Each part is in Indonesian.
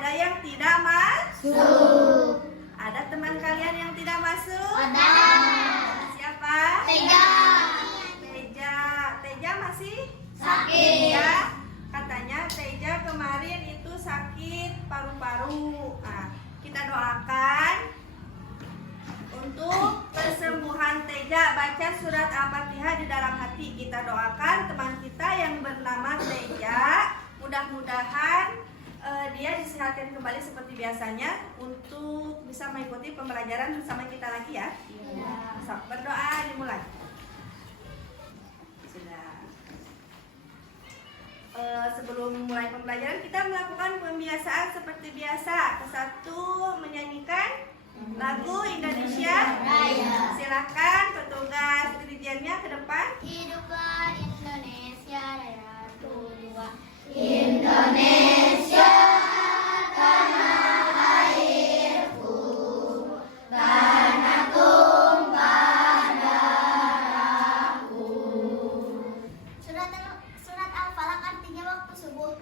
ada yang tidak masuk. Ada teman kalian yang tidak masuk? Ada. Siapa? Teja. Teja masih Sakit. ya? Katanya Teja kemarin itu sakit paru-paru. Nah, kita doakan untuk kesembuhan Teja. Baca surat Al-Fatihah di dalam hati. Kita doakan teman kita yang bernama Teja. Mudah-mudahan dia disehatkan kembali seperti biasanya untuk bisa mengikuti pembelajaran bersama kita lagi ya. So, berdoa dimulai. Sudah. Sebelum mulai pembelajaran kita melakukan pembiasaan seperti biasa. Kesatu menyanyikan lagu Indonesia Raya. Silakan petugas dirijennya ke depan. Hiduplah Indonesia Raya. 2 Indonesia tanah airku, tanah tumpah darahku. Surat Al-Falaq artinya waktu subuh.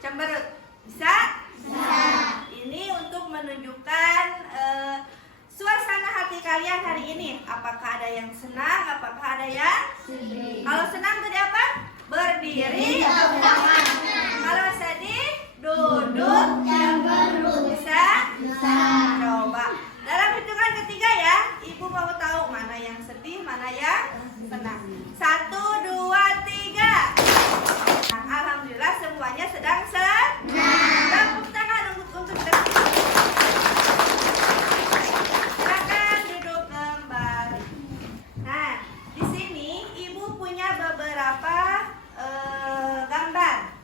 Cemberut. Bisa? Bisa. Ini untuk menunjukkan suasana hati kalian hari ini. Apakah ada yang senang? Apakah ada yang sedih? Kalau senang tadi apa? Berdiri. Kalau sedih, duduk. Cemberut. Bisa? Bisa. Coba. Dalam hitungan ketiga ya, Ibu mau tahu mana yang sedih, mana yang senang. 1, 2, 3. Nah, alhamdulillah semuanya sedang senang. Tepuk tangan untuk kita. Silakan duduk kembali. Nah, di sini Ibu punya beberapa gambar.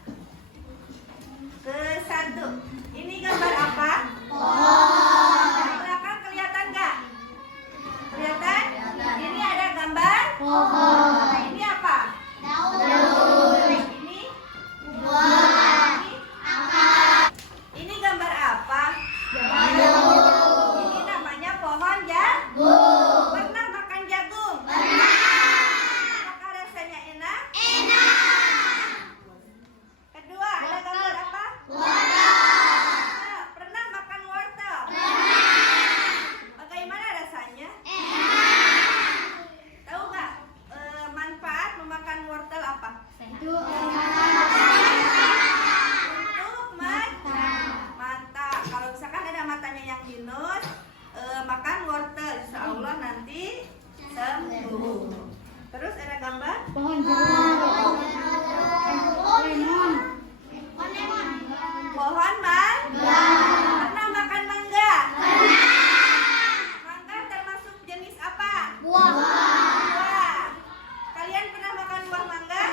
Ke-1. Ini gambar apa? Pohon. Di belakang kelihatan nggak? Kelihatan? Ini ada gambar pohon. Nah, ini apa? Daun. Ini Buah. ini gambar apa? Jagung. Ini namanya pohon jagung. Jagung. Pernah makan jagung? Pernah. Apakah rasanya enak? Enak. Kedua, ada gambar apa? Wortel. Pernah makan wortel? Pernah. Bagaimana rasanya? Enak. Tahu nggak manfaat memakan wortel apa? Sejuk. Untuk mata. Kalau misalkan ada matanya yang minus, makan wortel, insya Allah nanti sembuh. Terus ada gambar? Pohon jeruk. Lemon. Pohon mangga. Pernah makan mangga? Mangga termasuk jenis apa? Buah. Buah. Kalian pernah makan buah mangga?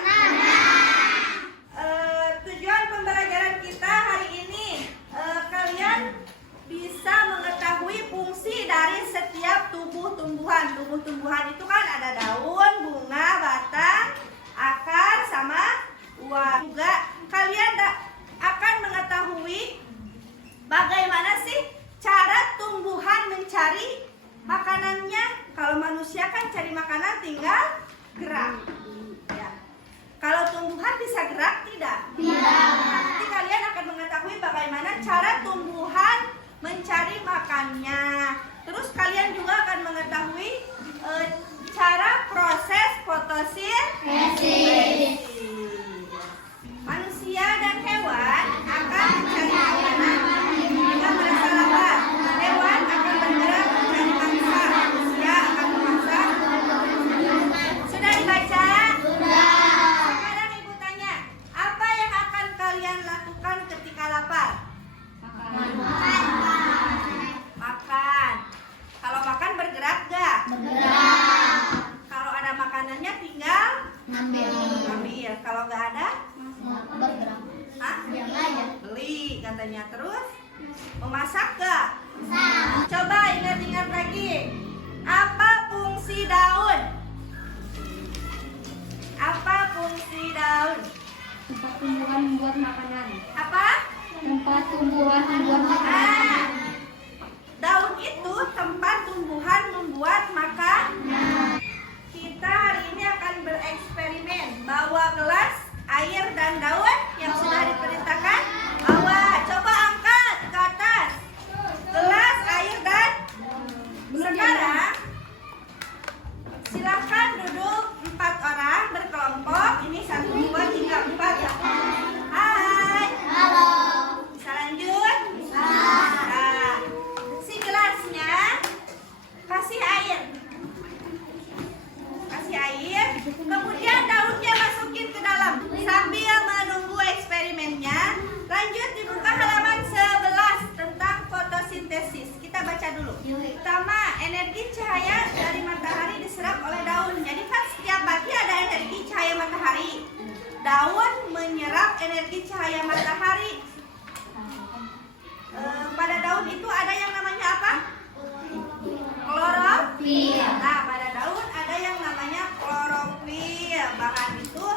Tujuan pembelajaran kita hari ini, kalian bisa mengetahui fungsi dari setiap tumbuh-tumbuhan. Tumbuh-tumbuhan itu kan ada daun, bunga, batang, akar, sama buah. Juga kalian akan mengetahui bagaimana sih cara tumbuhan mencari makanannya. Kalau manusia kan cari makanan tinggal gerak. Ya. Kalau tumbuhan bisa gerak tidak? Tidak. Nanti kalian akan mengetahui bagaimana cara tumbuhan mencari makannya. Terus kalian juga akan mengetahui cara proses fotosintesis. Manusia dan hewan akan mencari makanan jika merasa lapar. Hewan akan bergerak mencari mangsa. Manusia akan memasak. Sudah dibaca? Sudah. Sekarang Ibu tanya, apa yang akan kalian lakukan ketika lapar? Makan. Kalau makan bergerak gak? Bergerak. Memasak gak? Coba ingat-ingat lagi. Apa fungsi daun? Apa fungsi daun? Tempat tumbuhan membuat makanan. Apa? Tempat tumbuhan membuat makanan. Ah, daun itu tempat tumbuhan membuat makanan. Kita hari ini akan bereksperimen. Bawa gelas, air, dan daun yang sudah diperintahkan. Bawa, coba angkat ke atas. Gelas, air, dan sekarang silakan duduk 4 orang berkelompok. Ini 1, 2, 3, 4 ya. Hai. Halo. Bisa lanjut? Nah, si gelasnya kasih air. Kasih air, kemudian daunnya masukin ke dalam. Sambil menunggu eksperimennya, lanjut dibuka halaman 11 tentang fotosintesis. Kita baca dulu. Pertama, energi cahaya dari matahari diserap oleh daun. Jadi kan setiap pagi ada energi cahaya matahari. Daun menyerap energi cahaya matahari. Pada daun itu ada yang namanya apa? Klorofil. Nah, pada daun ada yang namanya klorofil. Bahan itu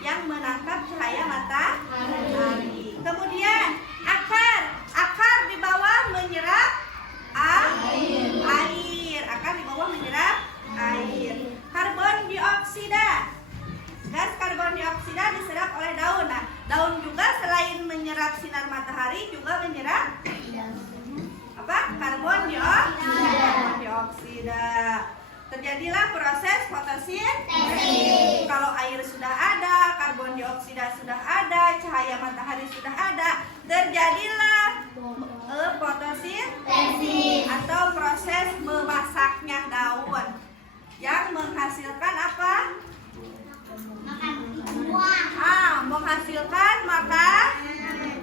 yang menangkap cahaya matahari. Kemudian akar. Akar di bawah menyerap air. Akar di bawah menyerap air. Karbon dioksida. Gas karbon dioksida diserap oleh daun. Nah, daun juga selain menyerap sinar matahari juga menyerap apa? Karbon dioksida. Terjadilah proses fotosintesis. Kalau air sudah ada, karbon dioksida sudah ada, cahaya matahari sudah ada, terjadilah fotosintesis atau proses memasaknya daun yang menghasilkan apa? Menghasilkan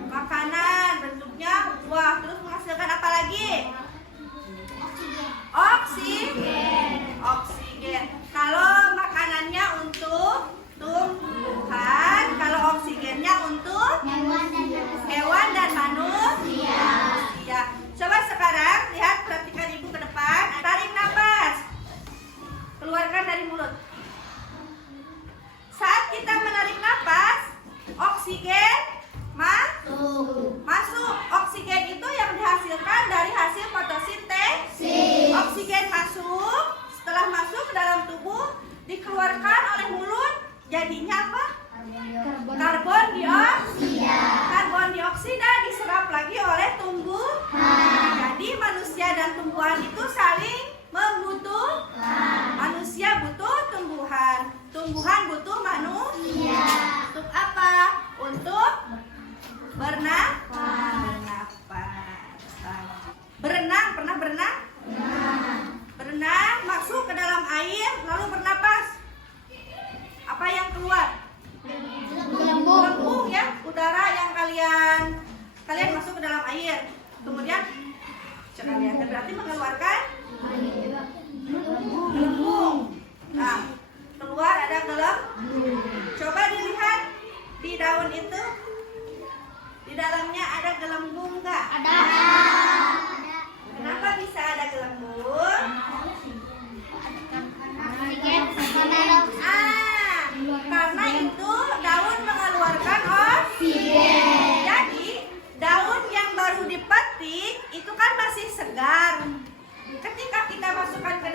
makanan bentuknya buah. Terus menghasilkan apa lagi? Oksigen. Kalau makanannya untuk tumbuhan, kalau oksigennya untuk hewan dan manusia. Coba sekarang lihat, perhatikan ibu ke depan. Tarik nafas, keluarkan dari mulut. Saat kita menarik nafas, oksigen masuk. Oksigen itu yang dihasilkan dari hasil fotosintesis. Oksigen masuk, setelah masuk ke dalam tubuh, dikeluarkan oleh mulut, jadinya apa? Karbon dioksida. Karbon dioksida diserap lagi oleh tumbuhan. Jadi manusia dan tumbuhan itu saling membutuhkan. Manusia butuh tumbuhan, tumbuhan butuh manusia. Untuk apa? Untuk bernafas. Berenang, pernah berenang? Berenang, masuk ke dalam air, lalu bernapas. Apa yang keluar? Gelembung ya, udara yang kalian masuk ke dalam air. Kemudian sekalian berarti mengeluarkan gelembung. Nah, keluar ada gelembung. Coba dilihat di daun itu, di dalamnya ada gelembung nggak? Ada. Kenapa bisa ada gelembung? Karena itu daun mengeluarkan oksigen. Jadi daun yang baru dipetik itu kan masih segar. Ketika kita masukkan ke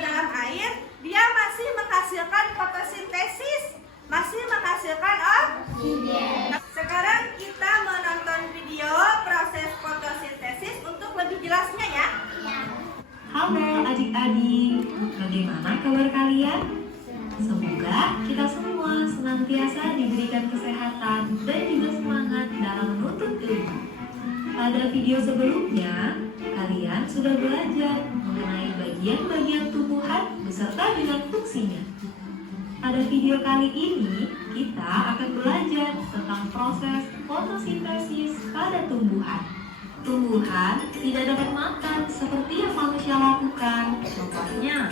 dalam air, dia masih menghasilkan fotosintesis, masih menghasilkan oksigen. Sekarang kita menonton video proses fotosintesis untuk lebih jelasnya ya. Halo adik-adik, bagaimana kabar kalian? Semoga kita semua senantiasa diberikan kesehatan dan juga semangat dalam menuntut ilmu. Pada video sebelumnya, kalian sudah belajar mengenai bagian-bagian tumbuhan beserta dengan fungsinya. Pada video kali ini, kita akan belajar tentang proses fotosintesis pada tumbuhan. Tumbuhan tidak dapat makan seperti yang manusia lakukan, contohnya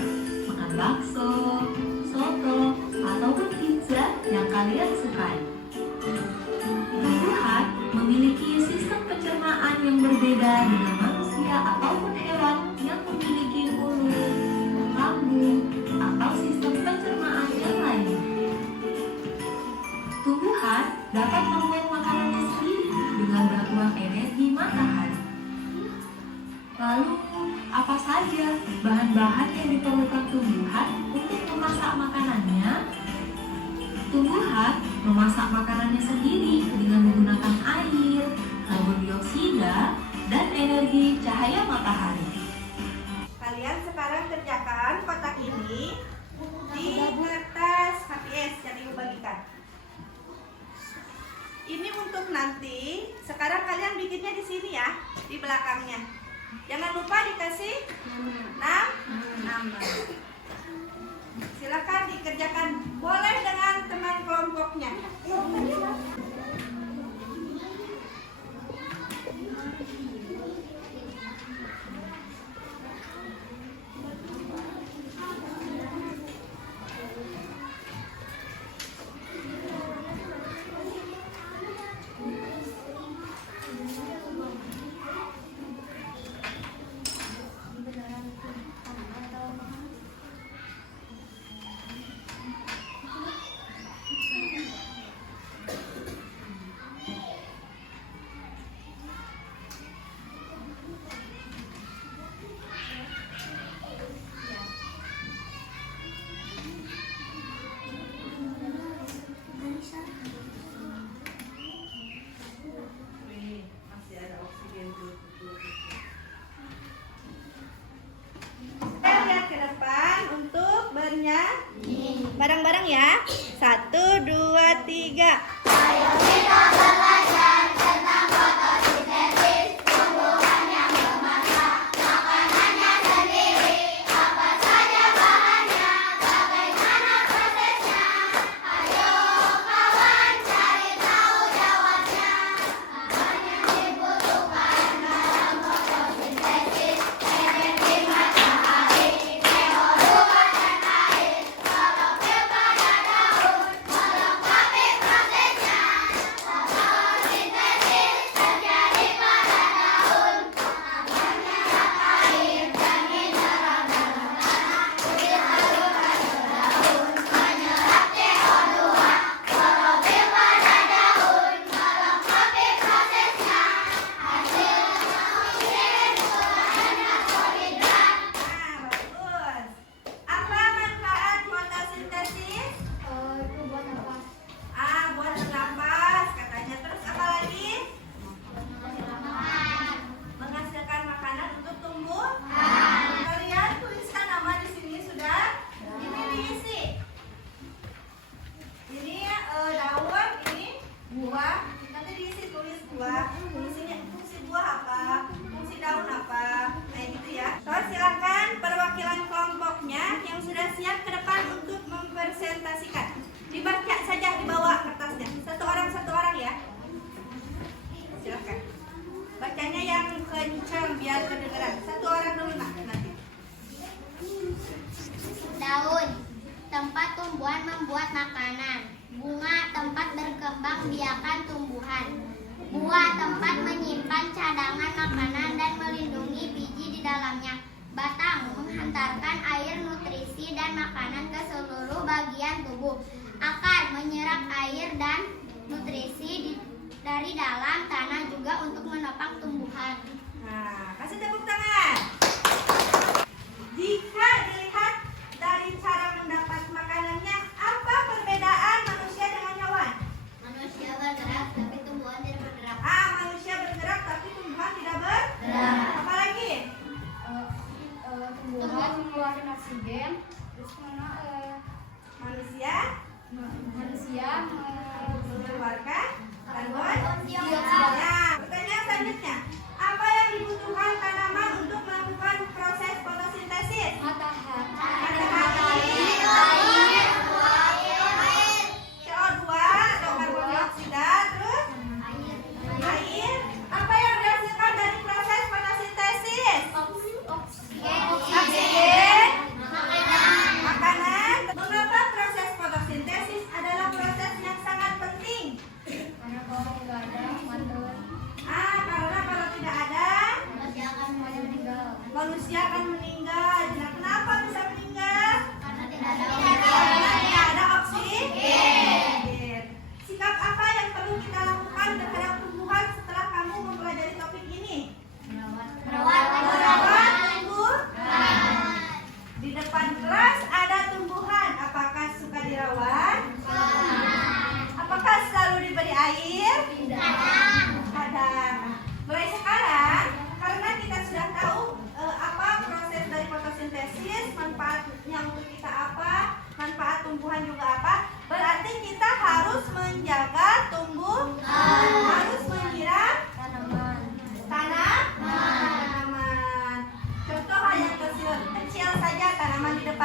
makan bakso, soto, ataupun pizza yang kalian sukai. Tumbuhan memiliki sistem pencernaan yang berbeda Lalu, apa saja bahan-bahan yang diperlukan tumbuhan untuk memasak makanannya? Tumbuhan memasak makanannya sendiri dengan menggunakan air, karbon dioksida, dan energi cahaya matahari. Kalian sekarang kerjakan kotak ini di kertas HPS yang ibu bagikan. Ini untuk nanti. Sekarang kalian bikinnya di sini ya, di belakangnya. Jangan lupa dikasih nama. Silakan dikerjakan. Boleh dengan teman kelompoknya. Masih ada oksigen tuh. Kita lihat ke depan untuk bernyanyi. Bareng-bareng ya. 1, 2, 3. Fungsi buah apa, fungsi daun apa, kayak gitu ya. Terus silakan perwakilan kelompoknya yang sudah siap ke depan untuk mempresentasikan. Dibaca saja di bawah kertasnya, satu orang ya. Silakan. Bacanya yang kencang biar kedengaran. Satu orang dulu nanti. Daun, tempat tumbuhan membuat makanan. Bunga, tempat berkembang biakan tumbuhan. Buah, tempat menyimpan cadangan makanan dan melindungi biji di dalamnya. Batang, menghantarkan air, nutrisi, dan makanan ke seluruh bagian tubuh. Akar, menyerap air dan nutrisi dari dalam tanah juga untuk menopang tumbuhan. Nah, kasih tepuk tangan. Jika dilihat dari cara mendapat makanannya, apa perbedaan manusia dengan hewan? Manusia bergerak, tapi tumbuhan tidak bergerak. Manusia bergerak tapi tumbuhan tidak bergerak. Apa lagi? Tumbuhan mengeluarkan oksigen, terus Manusia manusia mengeluarkan karbon dioksida. Nah, pertanyaan selanjutnya, apa yang dibutuhkan tanaman untuk melakukan proses fotosintesis? matahari. CO2 atau karbon dioksida, terus air. Apa yang dihasilkan dari proses fotosintesis? Oksigen, makanan. Mengapa proses fotosintesis adalah proses yang sangat penting? Karena kalau nggak ada matahari, Karena kalau tidak ada, semuanya meninggal. manusia akan meninggal. Nah, kenapa bisa meninggal? Karena tidak ada Karena tidak ada oksigen. Sikap apa yang perlu kita lakukan terhadap tumbuhan setelah kamu mempelajari topik ini? merawat.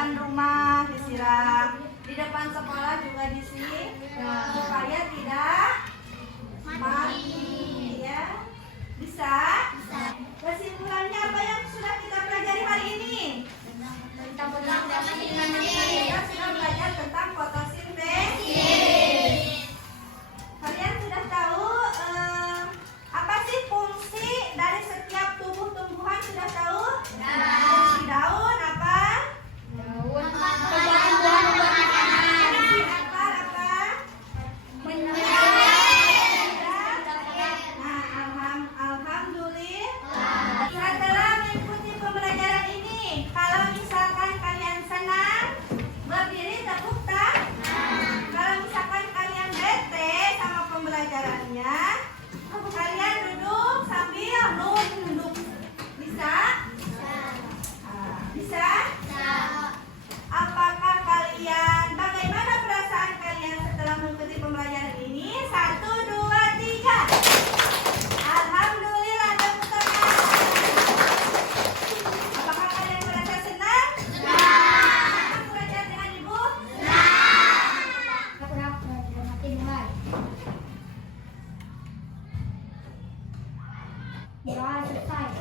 depan rumah disiram, di depan sekolah juga disiram supaya tidak mati ya. Bisa? Kesimpulannya apa yang sudah kita pelajari hari ini? Kita sudah belajar tentang fotosintesis. Kalian sudah tahu apa sih fungsi dari setiap tumbuh-tumbuhan? Sudah tahu? Fungsi daun apa? Fungsi akar apa? Nah, alhamdulillah. Setelah mengikuti pembelajaran ini, kalau misalkan kalian senang, berdiri tepuk tangan. Kalau misalkan kalian bete sama pembelajarannya, kalian duduk sambil nunduk. Bisa? Bisa? Apakah bagaimana perasaan kalian setelah mengikuti pembelajaran ini? 1, 2, 3. Alhamdulillah, tepuk tangan. Apakah kalian merasa senang? Senang belajar dengan ibu? Doa selesai.